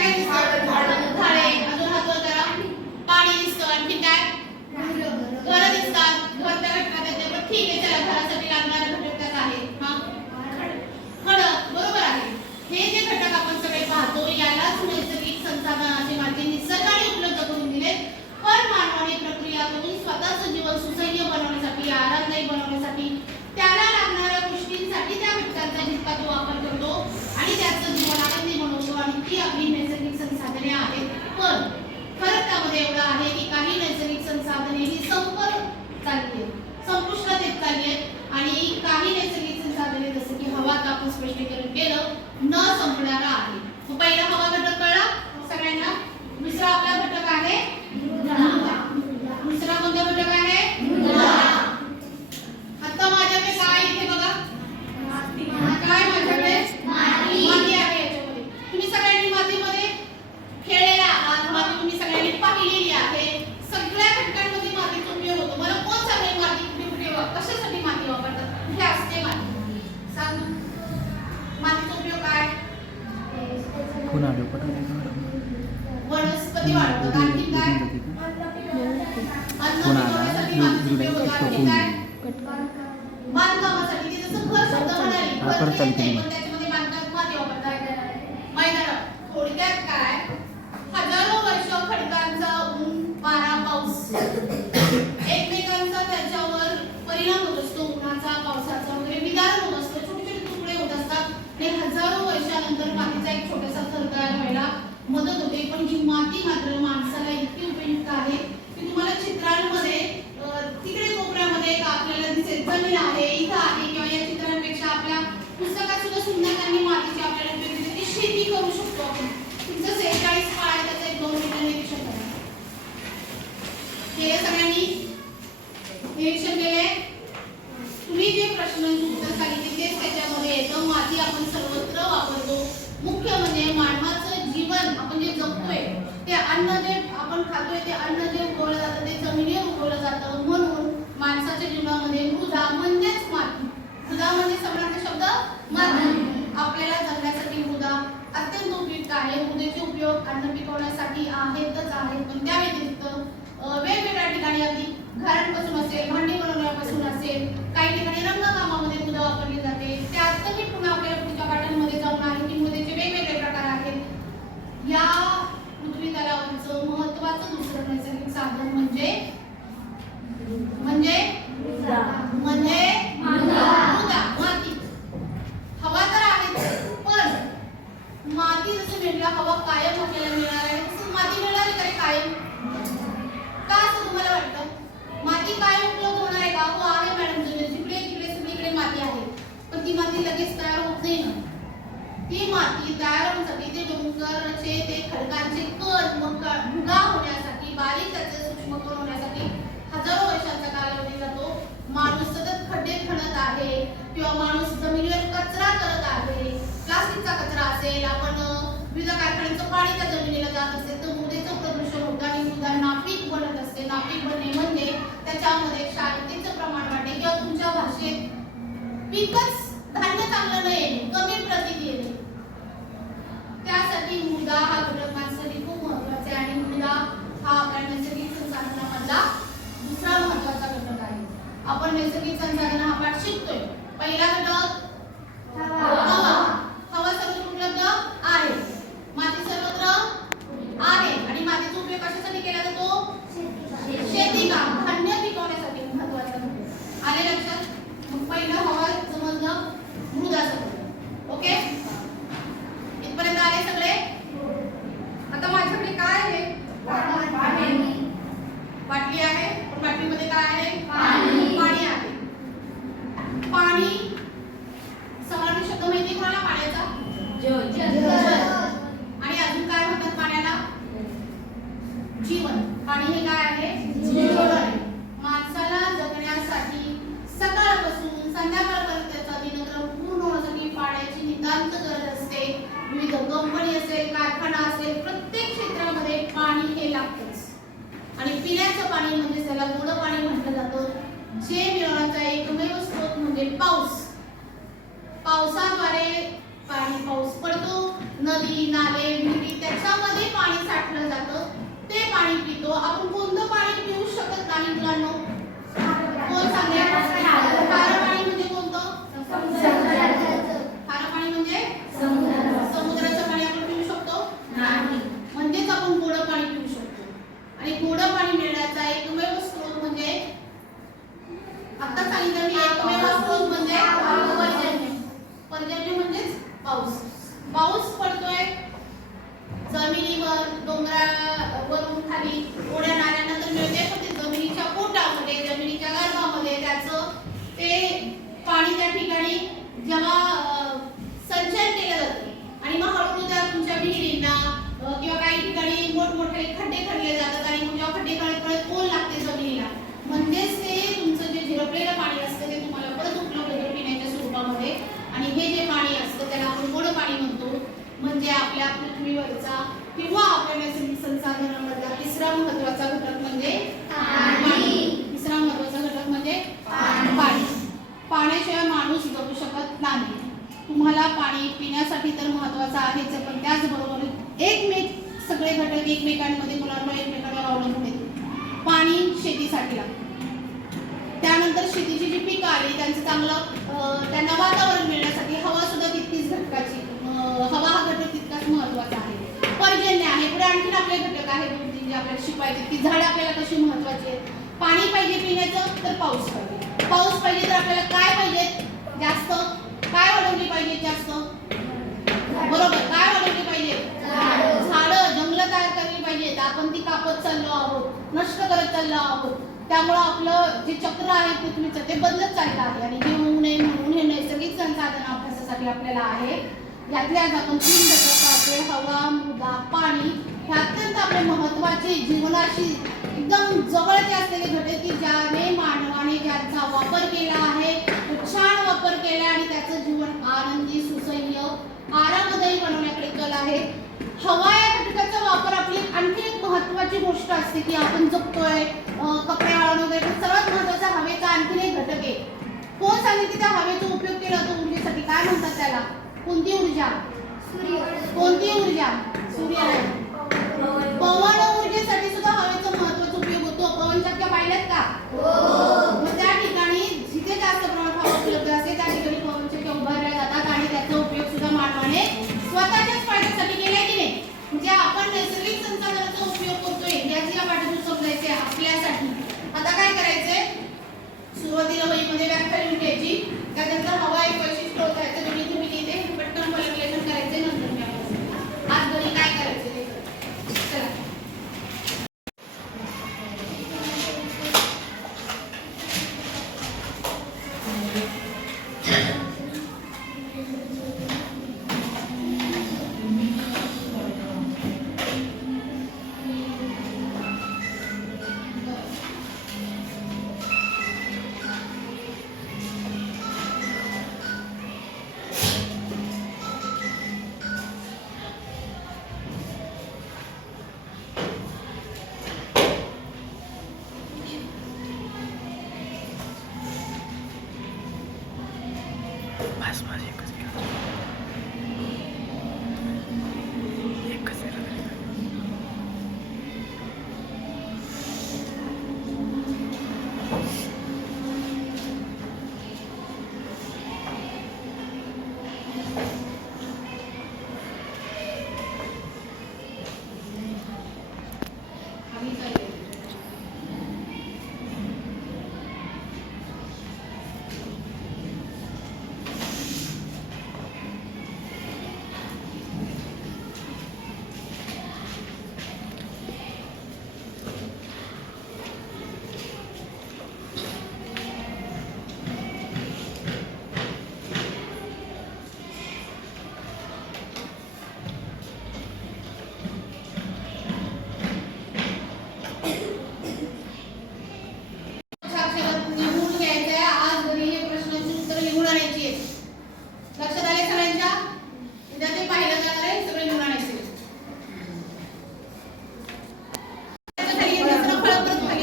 काय दिसतं? झाडे. अजून हात वर करा. पाणी दिसतं. आणखी काय? घरं दिसतात. घर त्या घटकात येते. पण ठीक आहे, चला घरासाठी लागणारे घटक त्यात आहेत. हा, खडक. बरोबर आहे. हे जे घटक आपण सगळे पाहतो यालाच नैसर्गिक संसाधनाचे मार्ग निसर्गाने उपलब्ध करून दिले. पण मानवाने प्रक्रिया करून स्वतःचं जीवन सुसह्य बनवण्यासाठी, आरामदायी बनवण्यासाठी, त्याला लागणाऱ्या गोष्टींसाठी त्या घटकांचा जितका तो वापर करतो आणि त्याचं जीवन आनंदी बनवतो आणि ती आपली नैसर्गिक संसाधने आहेत. पण फरक त्यामध्ये एवढा आहे की काही नैसर्गिक संसाधने ही संपत चालली आहेत, संपुष्टात येत चालली आहेत आणि काही नैसर्गिक संसाधने जसं की हवा आपण स्पष्टीकरण केलं न संपणारा आहे. पहिला हवा घटक कळला सगळ्यांना. दुसरा आपला घटक आहे दुसरा कोणता घटक आहे? आता माझ्याकडे काय इथे बघा, काय माझ्याकडे माती आहे. याच्यामध्ये तुम्ही सगळ्यांनी मातीमध्ये खेळलेला आहात, माती तुम्ही सगळ्यांनी पाहिलेली आहे. सगळ्या घटकांमध्ये मातीचा उपयोग होतो. मला कोण सांगेल माती कुठे कशासाठी माती वापरतात, कुठे असते माती? सांग. मातीचा उपयोग काय? वनस्पती वाढवतात. आणखी काय? बांधकामासाठी. ते जसं घर शब्द म्हणाली, त्याच्यामध्ये बांधकामात माती वापरतात. मैदानात. थोडक्यात काय, हजारो वर्ष खडकांचा ऊन, वारा, पाऊस एकमेकांचा त्याच्यावर परिणाम होत असतो. उन्हाचा, पावसाचा वगैरे विदार होत असतो. छोटे छोटे तुकडे होत असतात आणि हजारो वर्षानंतर मातीचा एक छोटासा थर तयार व्हायला मदत होते. पण ही माती मात्र माणसाला इतकी उपयुक्त आहे की तुम्हाला चित्रांमध्ये तिकडे कोपऱ्यामध्ये आपल्याला दिसेल जमीन आहे, इथं आहे, किंवा या चित्रांपेक्षा आपल्या पुस्तकात सुद्धा सुंदर त्यांनी मातीची आपल्याला उपयोग दिले. ती शेती करू शकतो आपण. तुमचं 46 पाळ आहे, त्याचं 1-2 मीटर निरीक्षण करा. केले सगळ्यांनी? निरीक्षण केले? तुम्ही जे प्रश्नांची उत्तर सांगितली तेच त्याच्यामध्ये येतं. माती आपण सर्वत्र वापरतो. मुख्य म्हणजे मानवाचं जीवन आपण जे जगतोय, ते अन्न जे आपण खातोय, ते अन्न जे उगवलं जातं ते जमिनीवर उगवलं जातं. म्हणून माणसाच्या जीवनामध्ये मृदा म्हणजेच माती. मृदा म्हणजे समानार्थी शब्द माती. आपल्याला जगण्यासाठी मृदा अत्यंत उपयुक्त आहे. मृदेचे उपयोग अन्न पिकवण्यासाठी आहेतच आहेत, पण त्या व्यतिरिक्त वेगवेगळ्या ठिकाणी अगदी घरांपासून असेल, भांडी बनवण्यापासून असेल, काही ठिकाणी रंगकामामध्ये मृदा वापरली जाते. त्यातही पुन्हा आपल्याला पुढच्या पाठांमध्ये जाऊन आहे की मृदेचे वेगवेगळे प्रकार आहेत. या पृथ्वी तलावाचं महत्त्वाचं दुसरं नैसर्गिक साधन म्हणजे मृदा, माती. हवा तर आहे, पण माती जसं म्हटलं हवा कायम आपल्याला मिळणार आहे, तसं माती मिळणार आहे का कायम? का असं तुम्हाला वाटतं? माती कायम उपयोग होणार आहे का? हो आहे मॅडम, जिकडे तिकडे सगळीकडे माती आहे, पण ती माती लगेच तयार होत नाही ना. ती माती तयार होण्यासाठी ते डोंगराचे, ते खडकांचे कण भुगा होण्यासाठी, बारीक त्याचे सूक्ष्म कण होण्यासाठी हजारो वर्षांचा कालावधी जातो. माणूस सतत खड्डे खणत आहे किंवा माणूस जमिनीवर कचरा करत आहे. प्लास्टिकचा कचरा असेल, आपण विविध कारखान्यांचं पाणी त्या जमिनीला जात असेल तर मृदेचं प्रदूषण होतं आणि मृदा नापीक बनत असते. नापीक बनणे म्हणजे त्याच्यामध्ये क्षारतेचं प्रमाण वाढणे किंवा तुमच्या भाषेत पिकच धान्य चांगलं न येणे, कमी प्रतीत येणे. त्यासाठी मृदा हा घटक माणसासाठी खूप महत्त्वाचा आहे आणि मृदा हा आपल्या नैसर्गिक संसाधनामधला दुसरा महत्त्वाचा घटक आहे. आपण नैसर्गिक संसाधन हा पाठ शिकतोय. पहिला घटक हवा. हवा सर्वत्र उपलब्ध आहे. माती सर्वत्र आहे आणि मातीचा उपयोग कशासाठी केला जातो? शेती काम, धान्य पिकवण्यासाठी महत्त्वाचा घटक. आले लक्षात? मग पहिलं हवा समजलं, मृदा समजलं. ओके, इथपर्यंत आले सगळे? आता माझ्याकडे काय आहे? बाटली आहे. पण बाटलीमध्ये काय आहे? पाणी आहे. पाणी समानार्थी शब्द माहिती कोणाला पाण्याचा? आणि अजून काय म्हणतात पाण्याला? जीवन. पाणी हे काय आहे? जीवन आहे. माणसाला जगण्यासाठी सकाळपासून संध्याकाळपर्यंत त्याचा दिनक्रम पूर्ण होण्यासाठी पाण्याची नितांत गरज असते. विविध कंपनी असेल, कारखाना असेल, प्रत्येक क्षेत्रामध्ये पाणी हे लागतंच. आणि पिण्याचं पाणी म्हणजे त्याला गोड पाणी म्हटलं जातं. जे मिळवण्याचा एकमेव स्रोत म्हणजे पाऊस. पावसाद्वारे पाऊस पडतो, नदी नाले विहिरी त्याच्यामध्ये पाणी साठलं जातं ते पाणी पितो आपण. कोणतं पाणी पिऊ शकत नाही मुलांनो? कोण सांगेल? खारं पाणी म्हणजे कोणतं? खारं पाणी म्हणजे समुद्राचं पाणी आपण पिऊ शकतो नाही. म्हणजेच आपण गोडं पाणी पिऊ शकतो. आणि गोडं पाणी मिळण्याचा एकमेव स्रोत म्हणजे आता सांगितलं मी एकमेव स्रोत म्हणजे पर्जन्य. पर्जन्य म्हणजेच पाऊस. पाऊस पडतोय जमिनीवर डोंगरावरून खाली ओढ्या नाल्यानंतर मिळते पण ते जमिनीच्या पोटामध्ये जमिनीच्या गर्भामध्ये त्याचं ते पाणी त्या ठिकाणी जेव्हा संचयन केलं जातं आणि मग हळूहळू त्या तुमच्या विहिरींना किंवा काही ठिकाणी मोठमोठे खड्डे खणले जातात आणि मग जेव्हा खड्डे खणत ओल लागते जमिनीला म्हणजेच ते तुमचं जे झिरपलेलं पाणी असतं ते तुम्हाला परत उपलब्ध होतं पिण्याच्या स्वरूपामध्ये. आणि हे जे पाणी असतं त्याला आपण गोड पाणी म्हणतो. म्हणजे आपल्या पृथ्वीवरचा किंवा आपल्या नैसर्गिक संसाधनांमधला तिसरा महत्त्वाचा घटक म्हणजे पाणी. तिसरा महत्त्वाचा घटक म्हणजे पाणी. पाण्याशिवाय माणूस जगू शकत नाही. तुम्हाला पाणी पिण्यासाठी तर महत्त्वाचं आहेच पण त्याचबरोबर सगळे घटक एकमेकांमध्ये मुलांना एकमेकांवर अवलंबून आहेत. पाणी शेतीसाठी लागतं. त्यानंतर शेतीची जी पिकं आली त्यांचं चांगलं त्यांना वातावरण मिळण्यासाठी हवा सुद्धा तितकीच घटकाची हवा हा घटक तितकाच महत्त्वाचा आहे. पर्जन्य आहे. पुढे आणखीन आपले घटक आहेत दोन तीन जे आपल्याला शिकवायचे की झाडं आपल्याला कशी महत्त्वाची आहेत. पाणी पाहिजे पिण्याचं तर पाऊस पाहिजे. पाऊस पाहिजे तर आपल्याला काय पाहिजे जास्त? काय वाढवली पाहिजे जास्त? बरोबर काय वाढवली पाहिजे? झाडं जंगलं तयार केली पाहिजेत. आपण ती कापत चाललो आहोत, नष्ट करत चाललो आहोत. त्यामुळे आपलं जे चक्र आहे पृथ्वीचं ते बदलत चाललं आहे आणि हे होऊ नये म्हणून हे नैसर्गिक संसाधन अभ्यासासाठी आपल्याला आहे. यातल्या आज आपण 3 घटक पाहतोय हवा मृदा पाणी. हे अत्यंत आपले महत्त्वाचे जीवनाशी एकदम जवळचे असलेले घटक की ज्याने मानवाने ज्यांचा वापर केला आहे तो छान वापर केला आणि त्याचं जीवन आनंदी सुसह्य आरामदायी बनवण्याकडे कल आहे. हवा या घटकाचा वापर आपली आणखी एक महत्त्वाची गोष्ट असते की आपण जगतोय कपडे वाळवणं वगैरे सर्वात महत्त्वाचा हवेचा आणखीन एक घटक आहे. कोण सांगितलं त्या हवेचा उपयोग केला जातो ऊर्जेसाठी? काय म्हणतात त्याला? कोणती ऊर्जा? कोणती ऊर्जा? सूर्य. पवन ऊर्जेसाठी सुद्धा हवेचा महत्त्वाचा उपयोग होतो. पवनचक्क्या पाहिल्यात का? मग त्या ठिकाणी जिथे जास्त प्रमाणात हवा उपलब्ध असते त्या ठिकाणी पवनचक्क्या उभारल्या जातात आणि त्याचा उपयोग सुद्धा मानवाने स्वतःच्याच फायद्यासाठी केलाय की नाही? म्हणजे आपण नैसर्गिक संसाधनाचा उपयोग करतोय याची या पाठातून समजायचे आपल्यासाठी. आता काय करायचंय? सुरुवातीला वहीमध्ये व्याख्या लिहून घ्यायची. त्यानंतर हवा